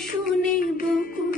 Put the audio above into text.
শুনে বকুল